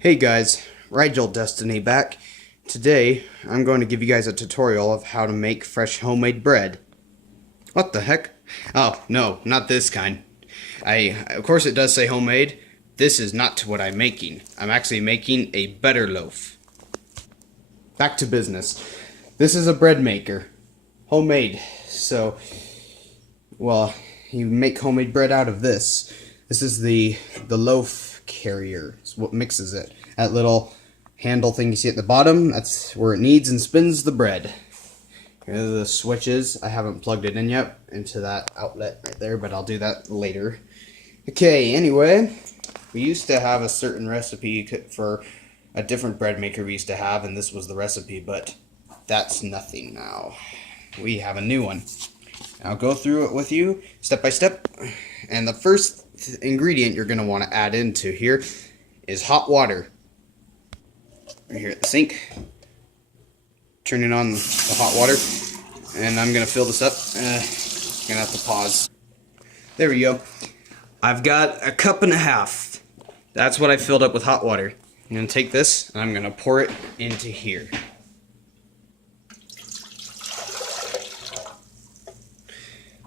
Hey guys, Ryjel Destiny back. Today, I'm going to give you guys a tutorial of how to make fresh homemade bread. What the heck? Oh, no, not this kind. Of course it does say homemade. This is not what I'm making. I'm actually making a better loaf. Back to business. This is a bread maker. Homemade. So, well, you make homemade bread out of this. This is the loaf carrier. It's what mixes it. That little handle thing you see at the bottom, that's where it kneads and spins the bread. Here are the switches. I haven't plugged it in yet into that outlet right there, but I'll do that later. Okay, anyway, we used to have a certain recipe for a different bread maker we used to have, and this was the recipe, but that's nothing now. We have a new one. I'll go through it with you step by step, and the first ingredient you're going to want to add into here is hot water. Right here at the sink, turning on the hot water, and I'm going to fill this up. Gonna have to pause. There we go. I've got 1.5 cups. That's what I filled up with hot water. I'm going to take this and I'm going to pour it into here.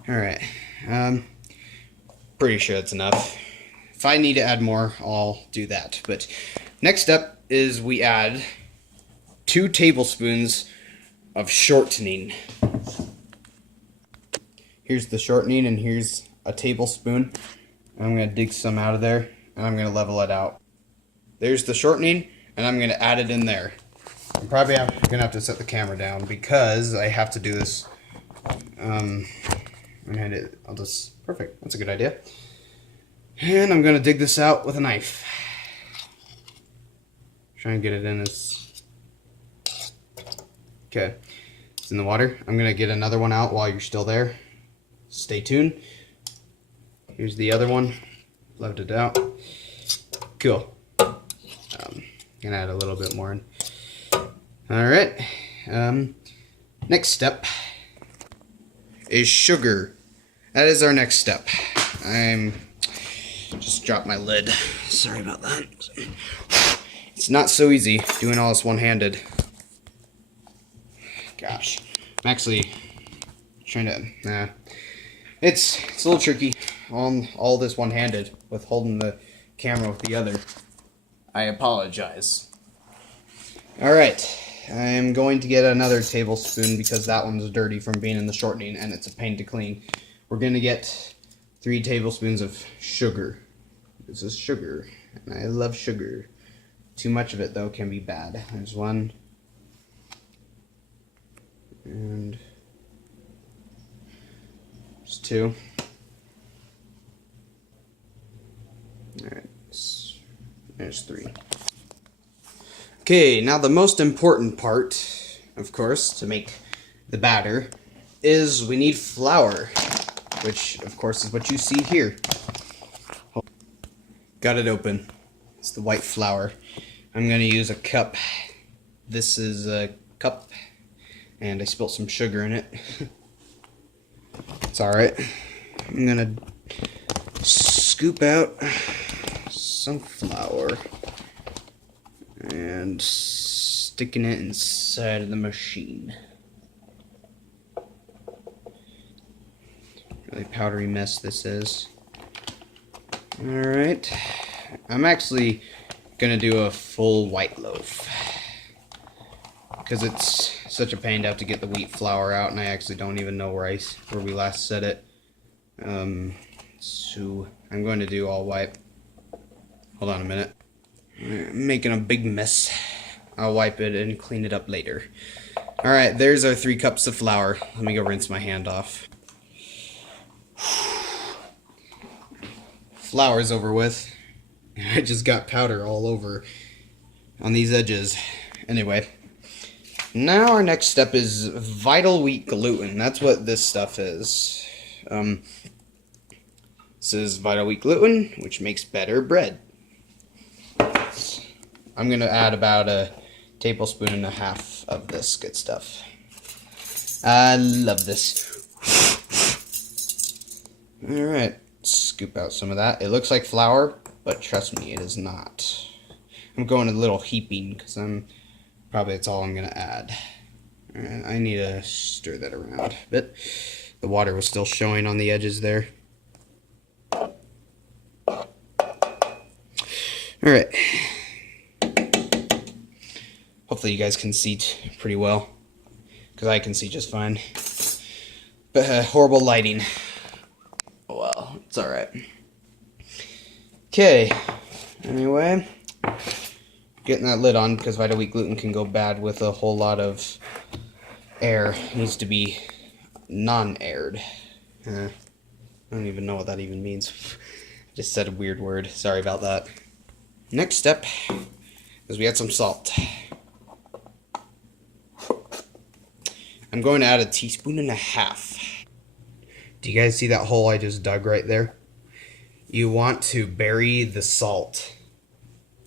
Alright, pretty sure that's enough. If I need to add more, I'll do that. But next up is we add 2 tablespoons of shortening. Here's the shortening, and here's a tablespoon. I'm going to dig some out of there, and I'm going to level it out. There's the shortening, and I'm going to add it in there. I'm probably going to have to set the camera down because I have to do this. I'll just, perfect, that's a good idea. And I'm going to dig this out with a knife. Try and get it in as, okay, it's in the water. I'm going to get another one out while you're still there. Stay tuned. Here's the other one, left it out. Cool. Gonna add a little bit more in. Alright, next step is sugar. That is our next step. I'm just dropped my lid. Sorry about that. It's not so easy doing all this one-handed. Gosh, I'm actually trying to. It's a little tricky on all this one-handed with holding the camera with the other. I apologize. All right. I'm going to get another tablespoon because that one's dirty from being in the shortening and it's a pain to clean. We're going to get 3 tablespoons of sugar. This is sugar, and I love sugar. Too much of it, though, can be bad. There's 1. And there's 2. Alright, there's 3. Okay, now the most important part, of course, to make the batter, is we need flour, which, of course, is what you see here. Got it open. It's the white flour. I'm going to use a cup. This is a cup, and I spilled some sugar in it. It's alright. I'm going to scoop out some flour and sticking it inside of the machine. Really powdery mess this is. Alright. I'm actually gonna do a full white loaf because it's such a pain to have to get the wheat flour out, and I actually don't even know where we last set it. So I'm going to do all white. Hold on a minute. I'm making a big mess. I'll wipe it and clean it up later. Alright, there's our 3 cups of flour. Let me go rinse my hand off. Flour's over with. I just got powder all over on these edges. Anyway, now our next step is vital wheat gluten. That's what this stuff is. This is vital wheat gluten, which makes better bread. I'm going to add about 1.5 tablespoons of this good stuff. I love this. Alright, scoop out some of that. It looks like flour, but trust me, it is not. I'm going a little heaping because that's all I'm going to add. I need to stir that around a bit. The water was still showing on the edges there. Alright. Hopefully you guys can see pretty well, because I can see just fine. But horrible lighting. Oh well, it's alright. Okay, anyway, getting that lid on because Vital Wheat gluten can go bad with a whole lot of air. It needs to be non-aired. I don't even know what that even means. I just said a weird word. Sorry about that. Next step is we add some salt. I'm going to add 1.5 teaspoons. Do you guys see that hole I just dug right there? You want to bury the salt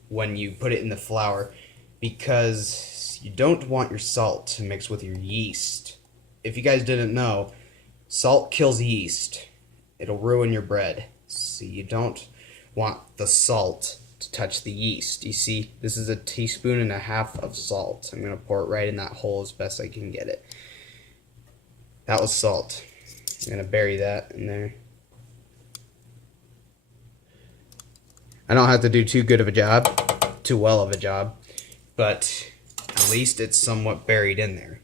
when you put it in the flour because you don't want your salt to mix with your yeast. If you guys didn't know, salt kills yeast. It'll ruin your bread. So you don't want the salt to touch the yeast. You see, this is 1.5 teaspoons of salt. I'm going to pour it right in that hole as best I can get it. That was salt. I'm going to bury that in there. I don't have to do too well of a job, but at least it's somewhat buried in there.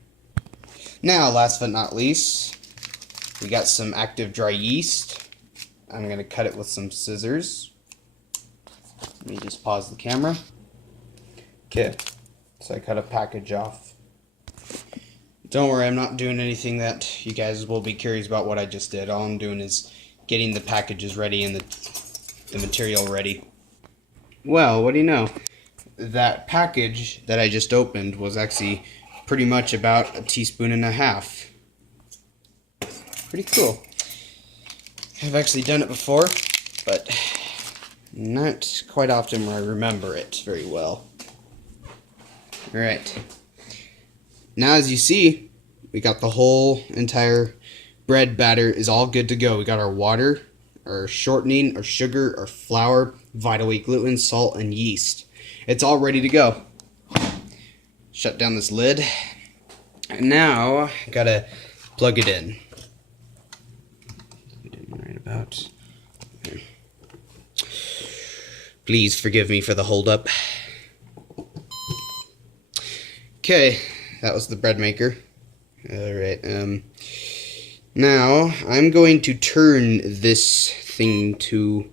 Now, last but not least, we got some active dry yeast. I'm going to cut it with some scissors. Let me just pause the camera. Okay, so I cut a package off. Don't worry, I'm not doing anything that you guys will be curious about what I just did. All I'm doing is getting the packages ready and the material ready. Well, what do you know? That package that I just opened was actually pretty much about 1.5 teaspoons. Pretty cool. I've actually done it before, but not quite often where I remember it very well. Alright. Now as you see, we got the whole entire bread batter is all good to go. We got our water, our shortening, our sugar, our flour, Vital Wheat gluten, salt, and yeast. It's all ready to go. Shut down this lid. And now, gotta plug it in. Right about there. Please forgive me for the holdup. Okay, that was the bread maker. Alright, now I'm going to turn this thing to,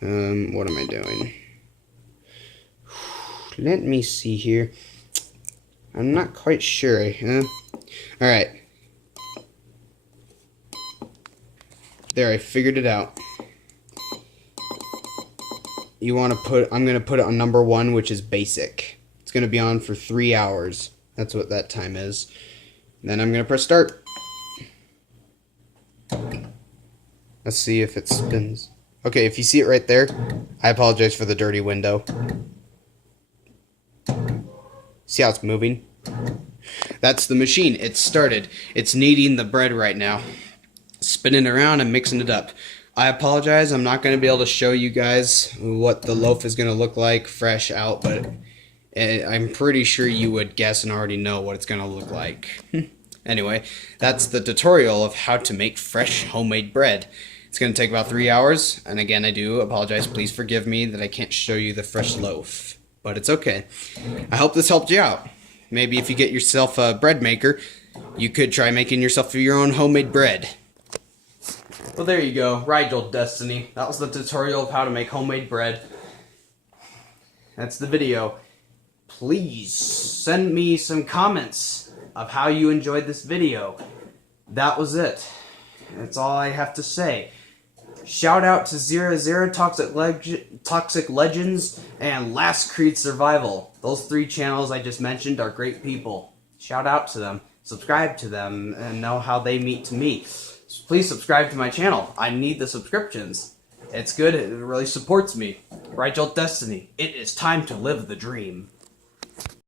what am I doing? Let me see here. I'm not quite sure. Alright. There, I figured it out. You want to I'm going to put it on number 1, which is basic. It's going to be on for 3 hours. That's what that time is. Then I'm going to press start. Let's see if it spins. Okay, if you see it right there, I apologize for the dirty window. See how it's moving? That's the machine. It's started. It's kneading the bread right now. Spinning around and mixing it up. I apologize. I'm not going to be able to show you guys what the loaf is going to look like fresh out, but I'm pretty sure you would guess and already know what it's going to look like. Anyway, that's the tutorial of how to make fresh homemade bread. It's going to take about 3 hours, and again, I do apologize. Please forgive me that I can't show you the fresh loaf, but it's okay. I hope this helped you out. Maybe if you get yourself a bread maker, you could try making yourself your own homemade bread. Well, there you go. Ryjel Destiny. That was the tutorial of how to make homemade bread. That's the video. Please send me some comments of how you enjoyed this video. That was it. That's all I have to say. Shout out to 00 Toxic Legends and Last Creed Survival. Those 3 channels I just mentioned are great people. Shout out to them. Subscribe to them and know how they meet to me. Please subscribe to my channel. I need the subscriptions. It's good. It really supports me. Ryjel Destiny. It is time to live the dream.